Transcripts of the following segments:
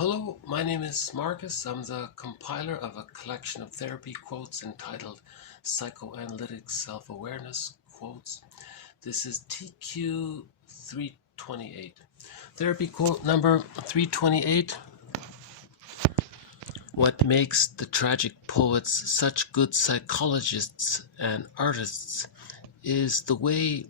Hello, my name is Marcus. I'm the compiler of a collection of therapy quotes entitled Psychoanalytic Self Awareness Quotes. This is TQ 328. Therapy quote number 328. What makes the tragic poets such good psychologists and artists is the way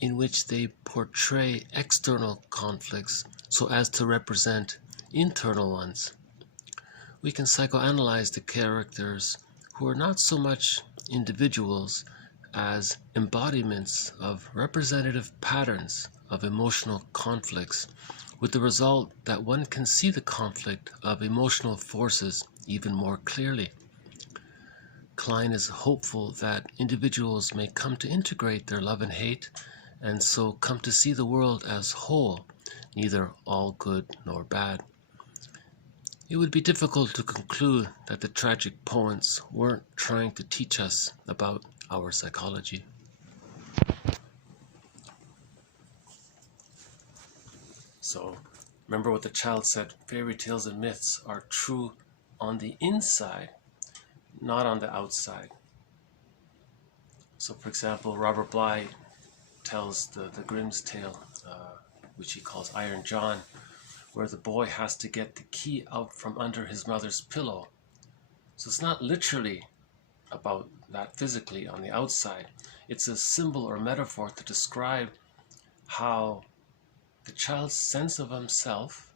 in which they portray external conflicts so as to represent internal ones. We can psychoanalyze the characters who are not so much individuals as embodiments of representative patterns of emotional conflicts, with the result that one can see the conflict of emotional forces even more clearly. Klein is hopeful that individuals may come to integrate their love and hate, and so come to see the world as whole, neither all good nor bad. It would be difficult to conclude that the tragic poets weren't trying to teach us about our psychology. So, remember what the child said, fairy tales and myths are true on the inside, not on the outside. So, for example, Robert Bly tells the Grimm's tale, which he calls Iron John, where the boy has to get the key out from under his mother's pillow. So it's not literally about that physically on the outside. It's a symbol or metaphor to describe how the child's sense of himself,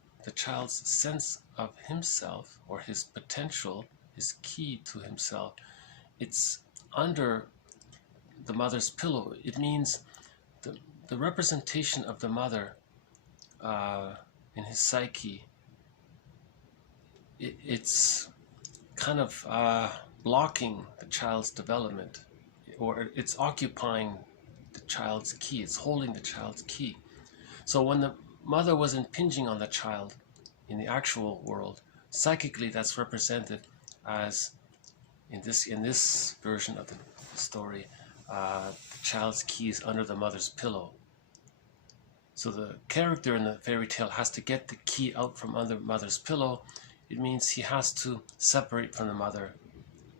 or his potential, his key to himself, it's under the mother's pillow. It means the representation of the mother in his psyche, it's kind of blocking the child's development, or it's occupying the child's key, it's holding the child's key. So when the mother was impinging on the child in the actual world, psychically that's represented as, in this version of the story, the child's key is under the mother's pillow. So the character in the fairy tale has to get the key out from under mother's pillow. It means he has to separate from the mother.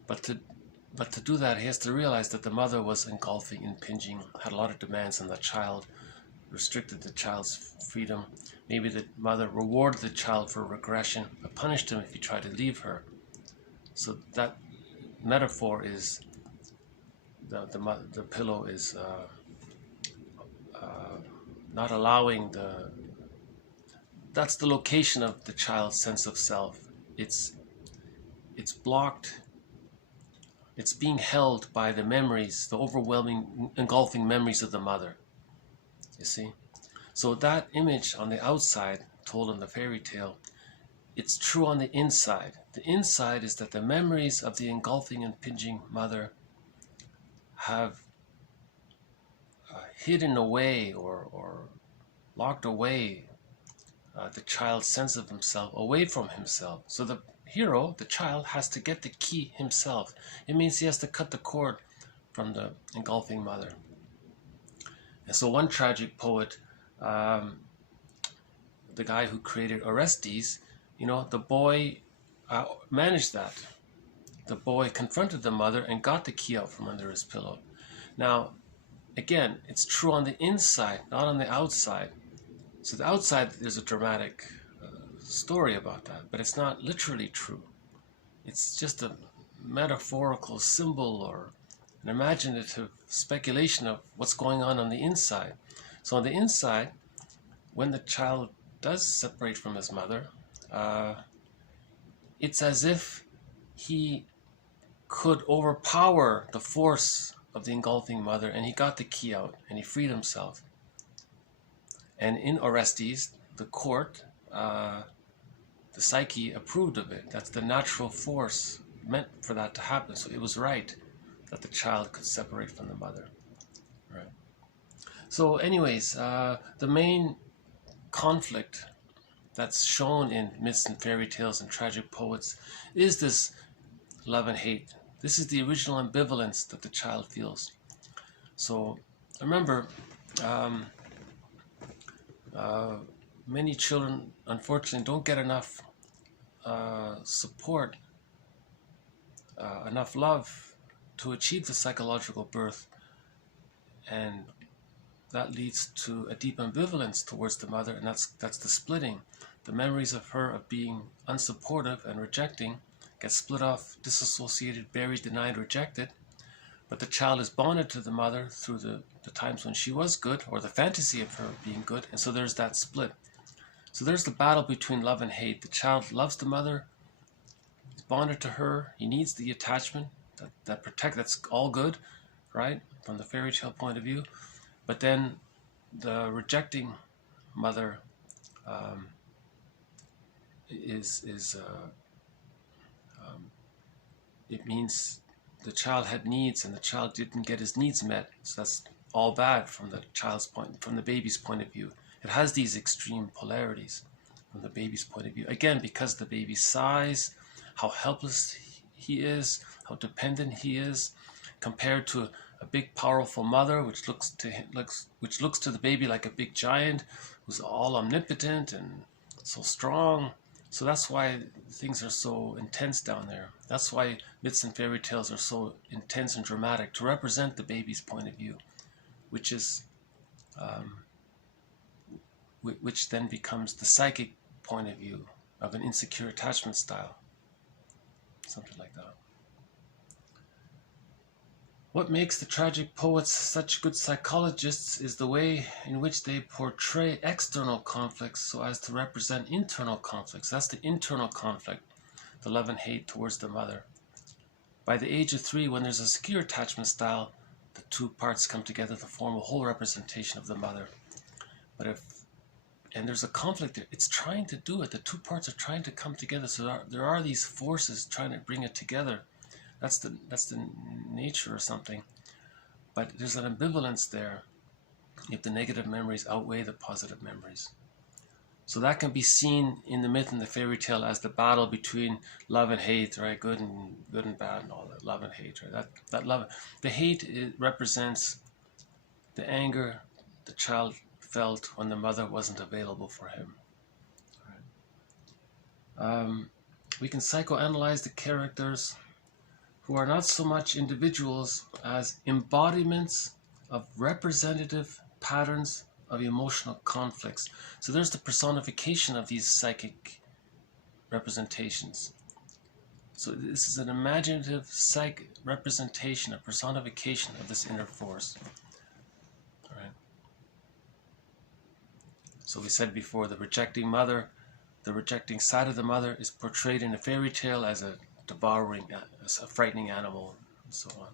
But to do that, he has to realize that the mother was engulfing, impinging, had a lot of demands on the child, restricted the child's freedom. Maybe the mother rewarded the child for regression, but punished him if he tried to leave her. So that metaphor is the pillow is not allowing that's the location of the child's sense of self. It's blocked. It's being held by the memories, the overwhelming, engulfing memories of the mother. You see? So that image on the outside, told in the fairy tale, it's true on the inside. The inside is that the memories of the engulfing, impinging mother have hidden away or locked away the child's sense of himself away from himself. So the hero, the child, has to get the key himself. It means he has to cut the cord from the engulfing mother. And so one tragic poet, the guy who created Orestes, the boy managed that. The boy confronted the mother and got the key out from under his pillow. Now, again, it's true on the inside, not on the outside. So the outside, there's a dramatic story about that, but it's not literally true. It's just a metaphorical symbol or an imaginative speculation of what's going on the inside. So on the inside, when the child does separate from his mother, it's as if he could overpower the force of the engulfing mother, and he got the key out and he freed himself. And in Orestes, the court, the psyche approved of it. That's the natural force meant for that to happen. So it was right that the child could separate from the mother. Right. So anyways, the main conflict that's shown in myths and fairy tales and tragic poets is this love and hate. This is the original ambivalence that the child feels. So remember, many children unfortunately don't get enough support, enough love to achieve the psychological birth, and that leads to a deep ambivalence towards the mother, and that's the splitting. The memories of her of being unsupportive and rejecting get split off, disassociated, buried, denied, rejected. But the child is bonded to the mother through the times when she was good, or the fantasy of her being good, and so there's that split. So there's the battle between love and hate. The child loves the mother, he's bonded to her, he needs the attachment, that protect, that's all good, right, from the fairy tale point of view. But then the rejecting mother it means the child had needs and the child didn't get his needs met. So that's all bad from the child's point, from the baby's point of view. It has these extreme polarities from the baby's point of view. Again, because of the baby's size, how helpless he is, how dependent he is, compared to a big powerful mother, which looks to the baby like a big giant who's all omnipotent and so strong. So that's why things are so intense down there. That's why myths and fairy tales are so intense and dramatic, to represent the baby's point of view, which is which then becomes the psychic point of view of an insecure attachment style, something like that. What makes the tragic poets such good psychologists is the way in which they portray external conflicts so as to represent internal conflicts. That's the internal conflict, the love and hate towards the mother. By the age of 3, when there's a secure attachment style, the two parts come together to form a whole representation of the mother. But and there's a conflict there, it's trying to do it. The two parts are trying to come together. So there are these forces trying to bring it together. That's the nature or something. But there's an ambivalence there if the negative memories outweigh the positive memories. So that can be seen in the myth and the fairy tale as the battle between love and hate, right? Good and bad and all that. Love and hate, right? That love, the hate, it represents the anger the child felt when the mother wasn't available for him. Right? We can psychoanalyze the characters who are not so much individuals as embodiments of representative patterns of emotional conflicts. So there's the personification of these psychic representations. So this is an imaginative psychic representation, a personification of this inner force. All right. So we said before, the rejecting mother, the rejecting side of the mother is portrayed in a fairy tale as a devouring, as a frightening animal, and so on.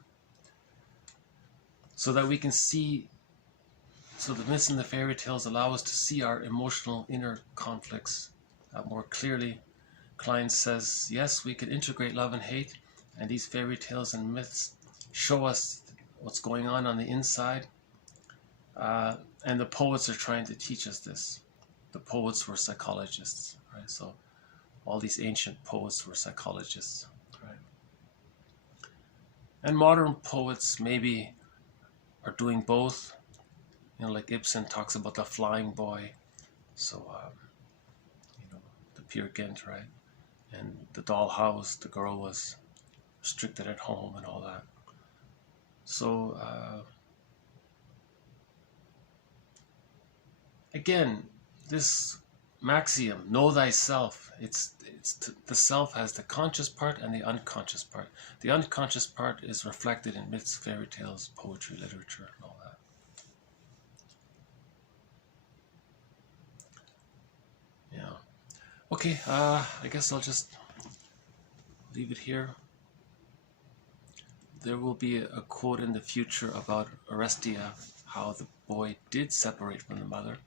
So that we can see, so the myths and the fairy tales allow us to see our emotional inner conflicts more clearly. Klein says, yes, we can integrate love and hate, and these fairy tales and myths show us what's going on the inside. And the poets are trying to teach us this. The poets were psychologists, right? So all these ancient poets were psychologists, right? And modern poets maybe are doing both. You know, like Ibsen talks about the flying boy. So, you know, the Peer Gynt, right? And the dollhouse, the girl was restricted at home and all that. So, again, this Maxium, know thyself. The self has the conscious part and the unconscious part. The unconscious part is reflected in myths, fairy tales, poetry, literature, and all that. Yeah. Okay, I guess I'll just leave it here. There will be a quote in the future about Orestia, how the boy did separate from the mother.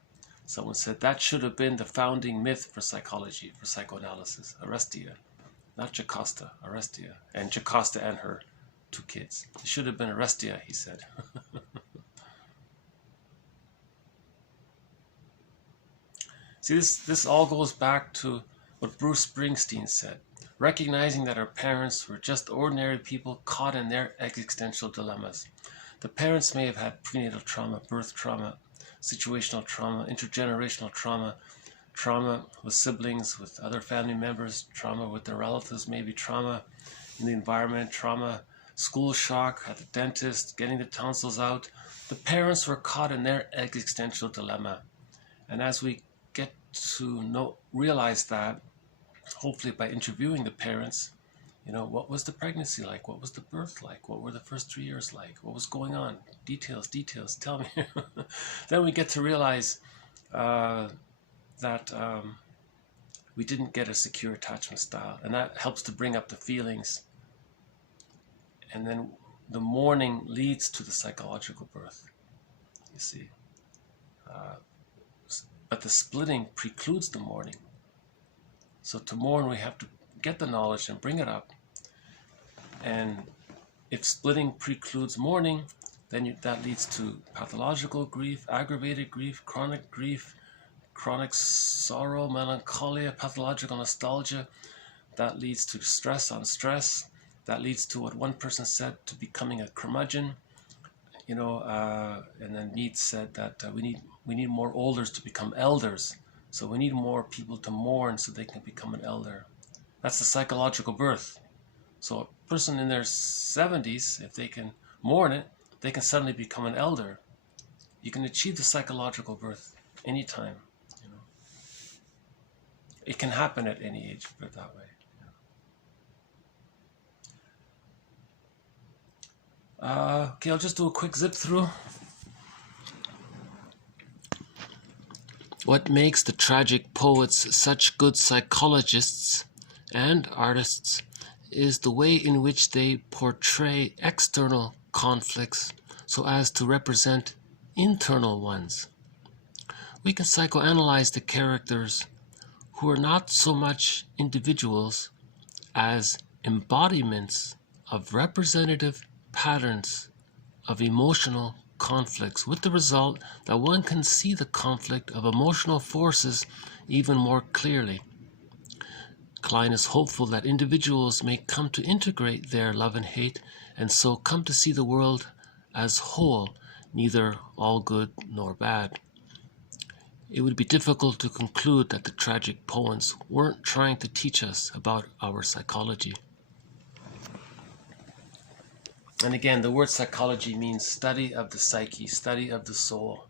Someone said that should have been the founding myth for psychology, for psychoanalysis. Orestia, not Jocasta, Orestia. And Jocasta and her 2 kids. It should have been Orestia, he said. See, this all goes back to what Bruce Springsteen said. Recognizing that our parents were just ordinary people caught in their existential dilemmas. The parents may have had prenatal trauma, birth trauma, situational trauma, intergenerational trauma, trauma with siblings, with other family members, trauma with their relatives, maybe trauma in the environment, trauma, school shock, at the dentist, getting the tonsils out. The parents were caught in their existential dilemma. And as we get to realize that, hopefully by interviewing the parents, what was the pregnancy like? What was the birth like? What were the first 3 years like? What was going on? Details, tell me. Then we get to realize that we didn't get a secure attachment style, and that helps to bring up the feelings. And then the mourning leads to the psychological birth, you see. But the splitting precludes the mourning. So to mourn, we have to get the knowledge and bring it up. And if splitting precludes mourning, then that leads to pathological grief, aggravated grief, chronic sorrow, melancholia, pathological nostalgia. That leads to stress on stress. That leads to what one person said, to becoming a curmudgeon. And then Nietzsche said that we need more olders to become elders. So we need more people to mourn so they can become an elder. That's the psychological birth. So a person in their 70s, if they can mourn it, they can suddenly become an elder. You can achieve the psychological birth anytime. It can happen at any age, put it that way. Okay, I'll just do a quick zip through. What makes the tragic poets such good psychologists and artists is the way in which they portray external conflicts so as to represent internal ones. We can psychoanalyze the characters who are not so much individuals as embodiments of representative patterns of emotional conflicts, with the result that one can see the conflict of emotional forces even more clearly. Klein is hopeful that individuals may come to integrate their love and hate, and so come to see the world as whole, neither all good nor bad. It would be difficult to conclude that the tragic poets weren't trying to teach us about our psychology. And again, the word psychology means study of the psyche, study of the soul.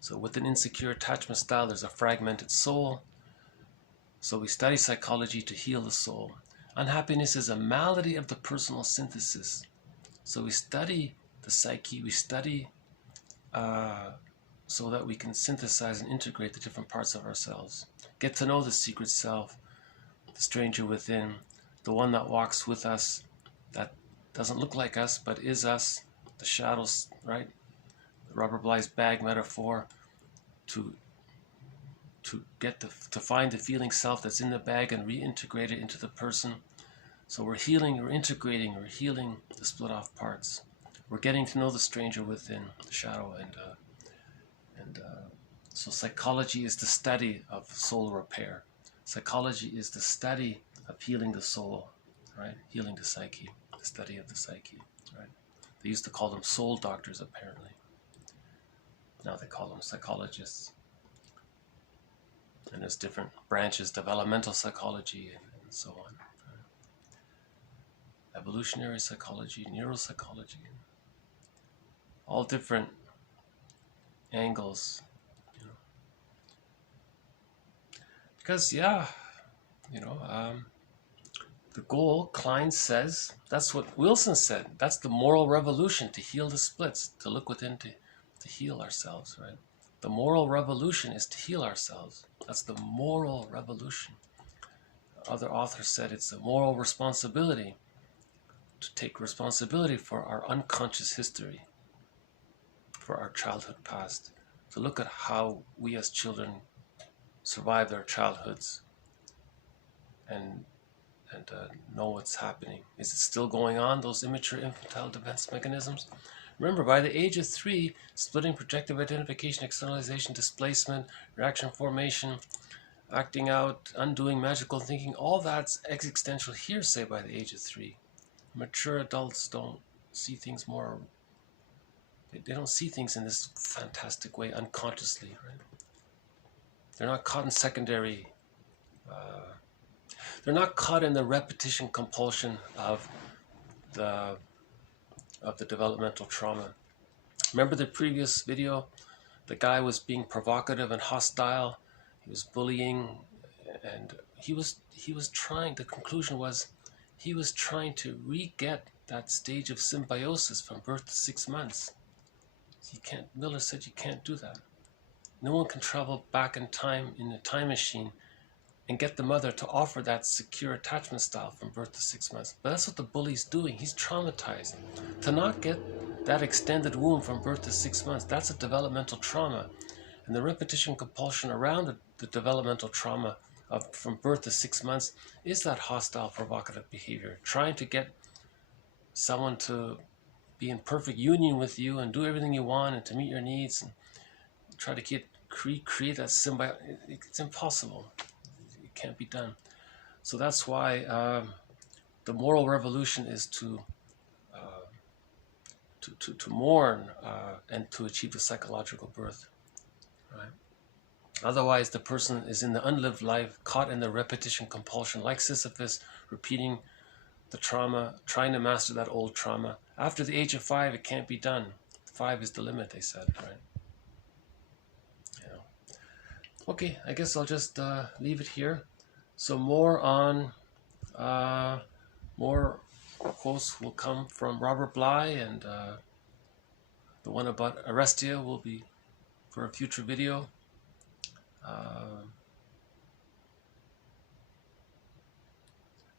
So with an insecure attachment style, there's a fragmented soul. So we study psychology to heal the soul. Unhappiness is a malady of the personal synthesis. So we study the psyche, we study so that we can synthesize and integrate the different parts of ourselves. Get to know the secret self, the stranger within, the one that walks with us, that doesn't look like us, but is us, the shadows, right? The rubberized bag metaphor, to find the feeling self that's in the bag and reintegrate it into the person. So we're healing, we're integrating, we're healing the split off parts. We're getting to know the stranger within, the shadow, and so psychology is the study of soul repair. Psychology is the study of healing the soul, right? Healing the psyche, the study of the psyche, right? They used to call them soul doctors, apparently. Now they call them psychologists. And there's different branches, developmental psychology and so on. Evolutionary psychology, neuropsychology, all different angles. Because, the goal, Klein says, that's what Wilson said, that's the moral revolution, to heal the splits, to look within to heal ourselves, right? The moral revolution is to heal ourselves. That's the moral revolution. Other authors said it's a moral responsibility to take responsibility for our unconscious history, for our childhood past, to look at how we as children survived our childhoods and know what's happening. Is it still going on, those immature infantile defense mechanisms? Remember, by the age of 3, splitting, projective identification, externalization, displacement, reaction formation, acting out, undoing, magical thinking, all that's existential hearsay by the age of 3. Mature adults don't see things more, they don't see things in this fantastic way unconsciously, right? They're not caught in secondary. They're not caught in the repetition compulsion of the developmental trauma. Remember the previous video? The guy was being provocative and hostile. He was bullying, and he was trying. The conclusion was he was trying to re-get that stage of symbiosis from birth to 6 months. Miller said you can't do that. No one can travel back in time in a time machine and get the mother to offer that secure attachment style from birth to 6 months. But that's what the bully's doing. He's traumatized. To not get that extended womb from birth to 6 months, that's a developmental trauma. And the repetition compulsion around the developmental trauma from birth to 6 months is that hostile, provocative behavior, trying to get someone to be in perfect union with you and do everything you want and to meet your needs and try to create that symbiote. It's impossible. It can't be done. So that's why the moral revolution is to mourn and to achieve the psychological birth. Right? Otherwise, the person is in the unlived life, caught in the repetition compulsion, like Sisyphus, repeating the trauma, trying to master that old trauma. After the age of 5, it can't be done. 5 is the limit, they said, right? Okay, I guess I'll just leave it here. So more quotes will come from Robert Bly, and the one about Arestia will be for a future video.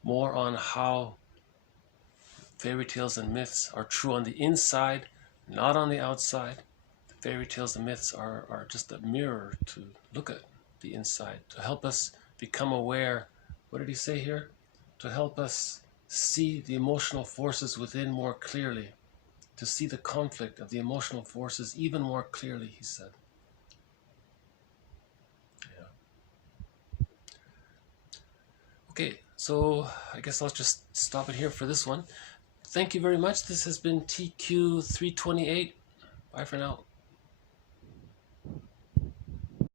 More on how fairy tales and myths are true on the inside, not on the outside. The fairy tales and myths are just a mirror to look at the inside, to help us become aware. What did he say here? To help us see the emotional forces within more clearly, to see the conflict of the emotional forces even more clearly, he said. Okay, so I guess I'll just stop it here for this one. Thank you very much. This has been TQ 328. Bye for now.